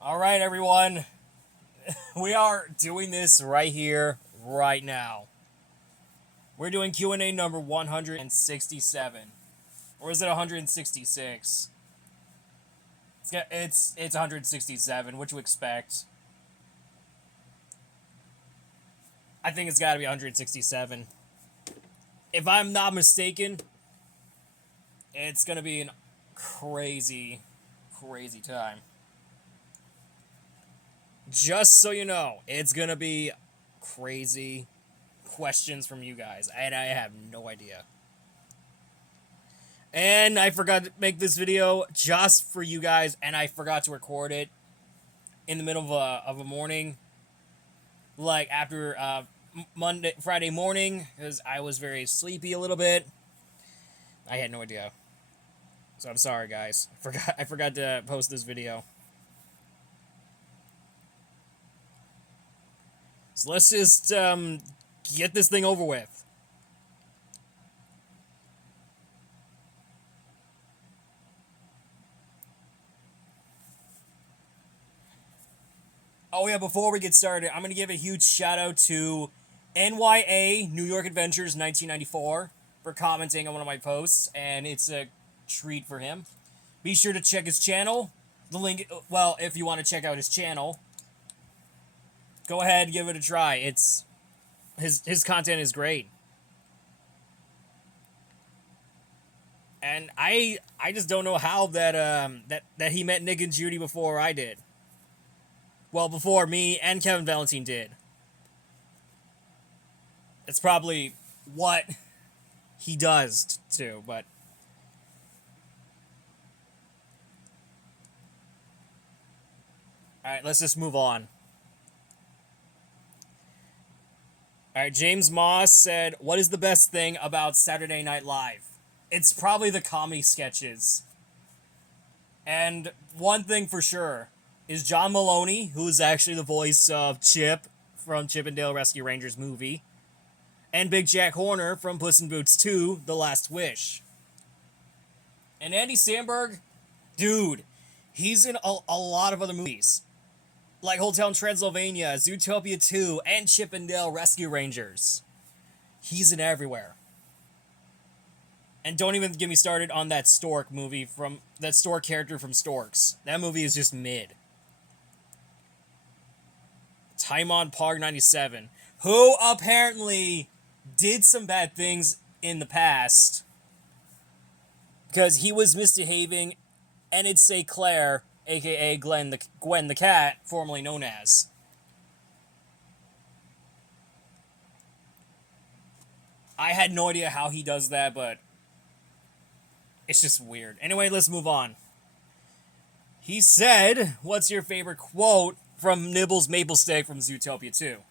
All right, everyone. We are doing this right here, right now. We're doing Q&A number 167. Or is it 166? It's 167. What you expect? I think it's got to be 167. If I'm not mistaken, it's going to be an crazy, crazy time. Just so you know, it's going to be crazy questions from you guys, and I have no idea. And I forgot to make this video just for you guys, and I forgot to record it in the middle of a morning, like after Friday morning, because I was very sleepy a little bit. I had no idea, so I'm sorry, guys. I forgot to post this video. So let's just get this thing over with. Oh yeah, before we get started, I'm gonna give a huge shout out to NYA New York Adventures 1994 for commenting on one of my posts, and it's a treat for him. Be sure to check his channel. The link, well, if you want to check out his channel, go ahead, give it a try. It's his content is great, and I just don't know how that he met Nick and Judy before I did. Well, before me and Kevin Valentine did. It's probably what he does too, but all right, let's just move on. All right, James Moss said, "What is the best thing about Saturday Night Live?" It's probably the comedy sketches. And one thing for sure is John Maloney, who is actually the voice of Chip from Chip and Dale Rescue Rangers movie, and Big Jack Horner from Puss in Boots 2: The Last Wish. And Andy Samberg, dude, he's in a lot of other movies, like Hotel Transylvania, Zootopia 2, and Chip and Dale Rescue Rangers. He's in everywhere. And don't even get me started on that Stork movie from that Stork character from Storks. That movie is just mid. Timon Pog 97, who apparently did some bad things in the past because he was misbehaving, and it's say Claire, aka Gwen the cat, formerly known as. I had no idea how he does that, but it's just weird. Anyway, let's move on. He said, "What's your favorite quote from Nibbles Maple Steak from Zootopia 2?"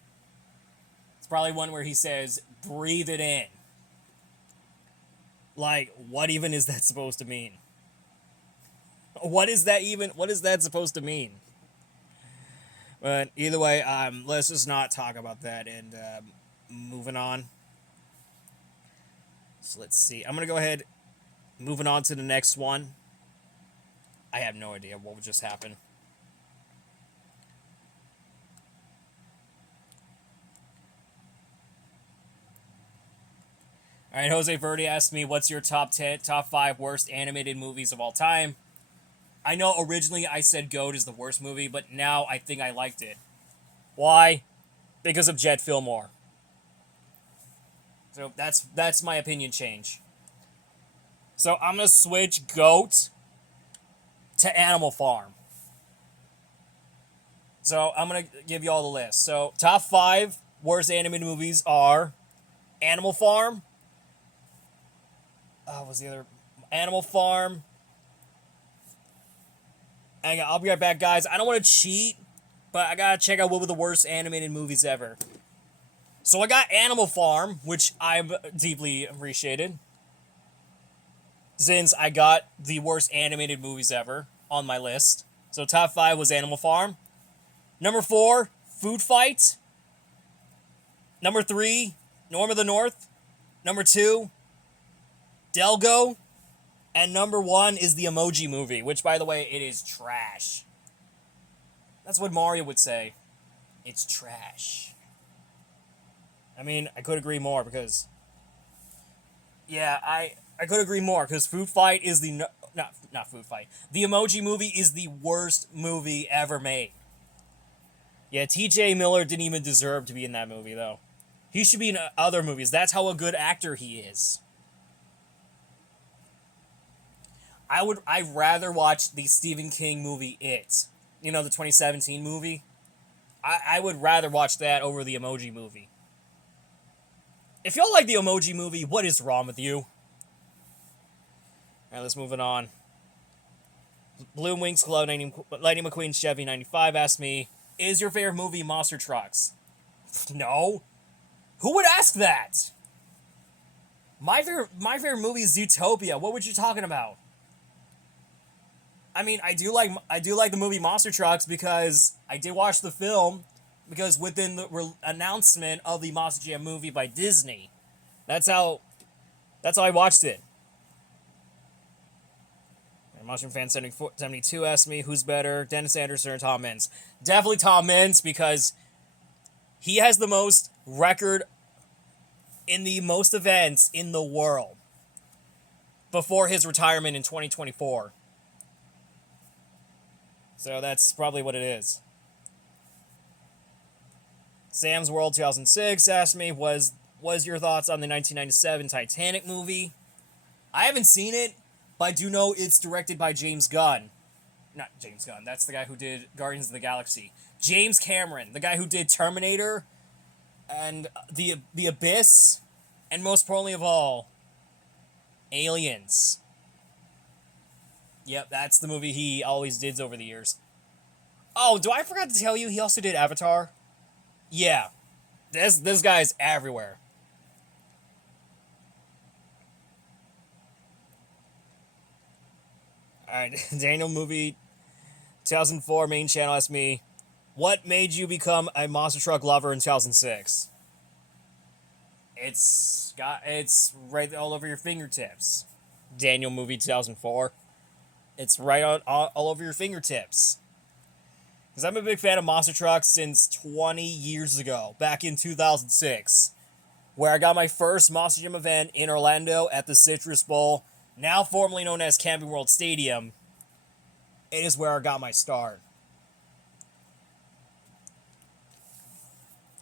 It's probably one where he says, "Breathe it in." Like, what even is that supposed to mean? What is that supposed to mean? But either way, let's just not talk about that, and moving on. So let's see. I'm going to go ahead, moving on to the next one. I have no idea what would just happen. All right, Jose Verde asked me, "What's your top 5 worst animated movies of all time?" I know originally I said Goat is the worst movie, but now I think I liked it. Why? Because of Jet Fillmore. So that's my opinion change. So I'm gonna switch Goat to Animal Farm. So I'm gonna give you all the list. So top 5 worst animated movies are Animal Farm. What was the other? Animal Farm. And I'll be right back, guys. I don't want to cheat, but I gotta check out what were the worst animated movies ever. So I got Animal Farm, which I've deeply appreciated, since I got the worst animated movies ever on my list. So top 5 was Animal Farm. Number 4, Food Fight. Number 3, Norm of the North. Number 2, Delgo. And number 1 is the Emoji Movie, which, by the way, it is trash. That's what Mario would say. It's trash. I mean, I could agree more because... Yeah, I could agree more because Food Fight is the... Not Food Fight. The Emoji Movie is the worst movie ever made. Yeah, T.J. Miller didn't even deserve to be in that movie, though. He should be in other movies. That's how a good actor he is. I'd rather watch the Stephen King movie It. You know, the 2017 movie? I would rather watch that over the Emoji Movie. If y'all like the Emoji Movie, what is wrong with you? Alright, let's move it on. Bloom Winks Glow, Lightning McQueen Chevy 95 asked me, is your favorite movie Monster Trucks? No. Who would ask that? My favorite movie is Zootopia. What were you talking about? I mean, I do like the movie Monster Trucks because I did watch the film because within the announcement of the Monster Jam movie by Disney, that's how I watched it. Mushroom Fan 72 asked me, who's better, Dennis Anderson or Tom Mintz? Definitely Tom Mintz because he has the most record in the most events in the world before his retirement in 2024. So that's probably what it is. Sam's World 2006 asked me, was your thoughts on the 1997 Titanic movie? I haven't seen it, but I do know it's directed by James Gunn. Not James Gunn, that's the guy who did Guardians of the Galaxy. James Cameron, the guy who did Terminator and the Abyss, and most importantly of all, Aliens. Yep, that's the movie he always did over the years. Oh, I forgot to tell you, he also did Avatar? Yeah. This guy's everywhere. Alright, Daniel Movie 2004 main channel asked me, what made you become a monster truck lover in 2006? It's right all over your fingertips. Daniel Movie 2004. It's right all over your fingertips. Because I'm a big fan of monster trucks since 20 years ago, back in 2006, where I got my first Monster Jam event in Orlando at the Citrus Bowl, now formerly known as Camping World Stadium. It is where I got my start.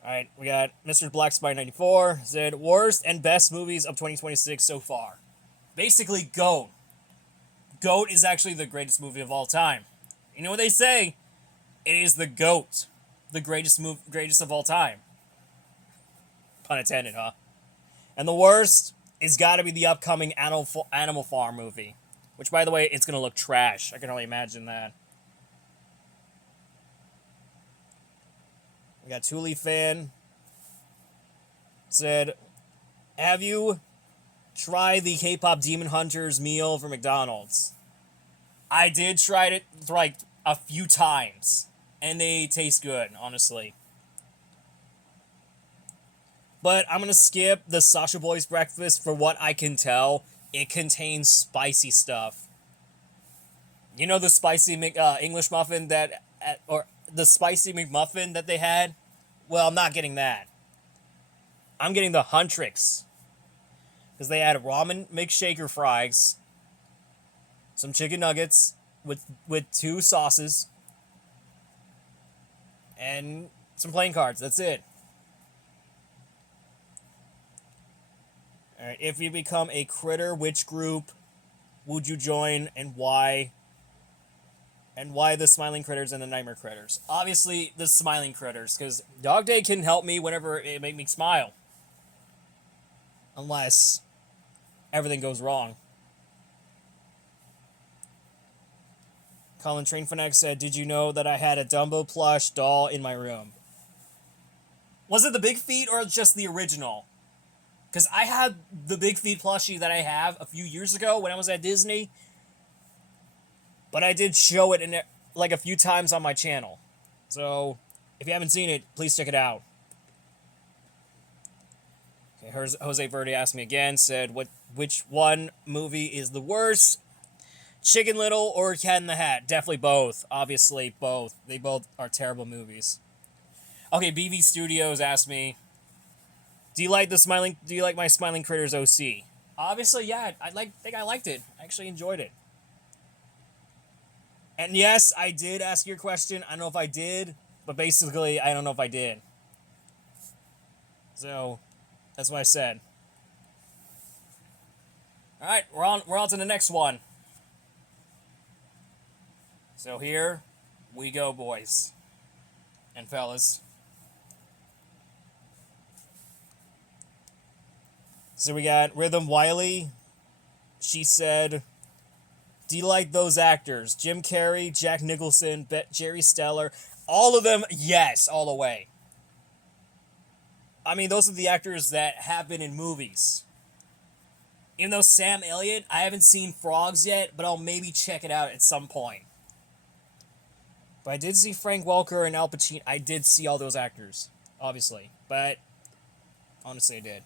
Alright, we got Mr. Black Spy 94 said, worst and best movies of 2026 so far. Basically, GOAT. GOAT is actually the greatest movie of all time. You know what they say? It is the GOAT. The greatest of all time. Pun intended, huh? And the worst is gotta be the upcoming Animal Farm movie. Which, by the way, it's gonna look trash. I can only imagine that. We got Thule Fan. Said, have you tried the K-pop Demon Hunters meal from McDonald's? I did try it like a few times. And they taste good, honestly. But I'm going to skip the Sasha Boys breakfast. For what I can tell, it contains spicy stuff. You know the spicy English muffin or the spicy McMuffin that they had? Well, I'm not getting that. I'm getting the Huntrix. Because they had ramen McShaker fries, some chicken nuggets with 2 sauces, and some playing cards. That's it. Alright, if you become a critter, which group would you join and why? And why the Smiling Critters and the Nightmare Critters? Obviously, the Smiling Critters, because Dog Day can help me whenever it makes me smile. Unless everything goes wrong. Colin Trainfanax said, did you know that I had a Dumbo plush doll in my room? Was it the Big Feet or just the original? Because I had the Big Feet plushie that I have a few years ago when I was at Disney. But I did show it in like a few times on my channel. So, if you haven't seen it, please check it out. Okay, Jose Verde asked me again, said, which one movie is the worst? Chicken Little or Cat in the Hat? Definitely both. Obviously, both. They both are terrible movies. Okay, BV Studios asked me, Do you like my Smiling Critters OC? Obviously, yeah. Think I liked it. I actually enjoyed it. And yes, I did ask your question. I don't know if I did, but basically, I don't know if I did. So, that's what I said. All right, we're on to the next one. So here we go, boys and fellas. So we got Rhythm Wiley. She said, do you like those actors? Jim Carrey, Jack Nicholson, Jerry Stiller. All of them, yes, all the way. I mean, those are the actors that have been in movies. Even though Sam Elliott, I haven't seen Frogs yet, but I'll maybe check it out at some point. But I did see Frank Welker and Al Pacino. I did see all those actors, obviously. But honestly, I did.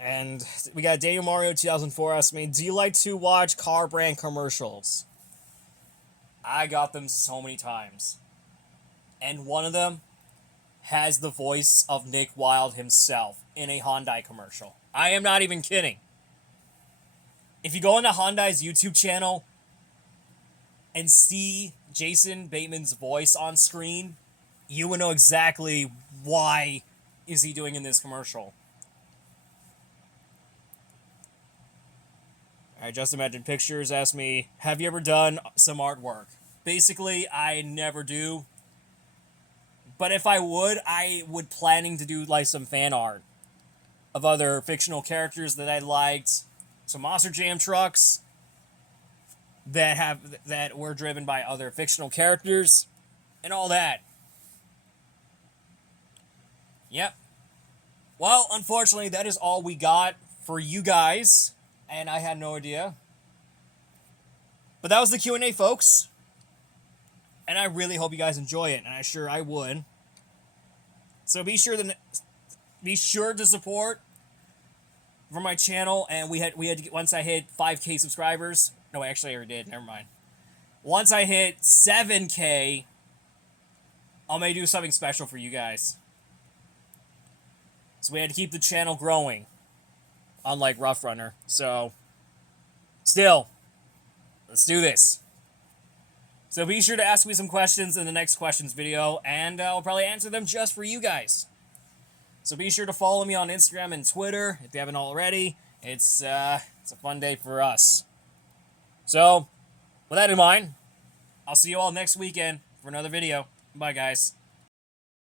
And we got Daniel Mario 2004 asked me, do you like to watch car brand commercials? I got them so many times. And one of them has the voice of Nick Wilde himself in a Hyundai commercial. I am not even kidding. If you go into Hyundai's YouTube channel and see Jason Bateman's voice on screen, you will know exactly why is he doing in this commercial. Alright, Just Imagine Pictures asked me, have you ever done some artwork? Basically, I never do. But if I would planning to do like some fan art of other fictional characters that I liked, some Monster Jam trucks that were driven by other fictional characters, and all that. Yep. Well, unfortunately, that is all we got for you guys, and I had no idea. But that was the Q&A, folks. And I really hope you guys enjoy it, and I'm sure I would. So be sure to support for my channel, and we had once I hit 5K subscribers. No, actually I already did. Never mind. Once I hit 7K, I may do something special for you guys. So we had to keep the channel growing, unlike Rough Runner. So, still, let's do this. So be sure to ask me some questions in the next questions video, and I'll probably answer them just for you guys. So be sure to follow me on Instagram and Twitter if you haven't already. It's a fun day for us. So, with that in mind, I'll see you all next weekend for another video. Bye, guys.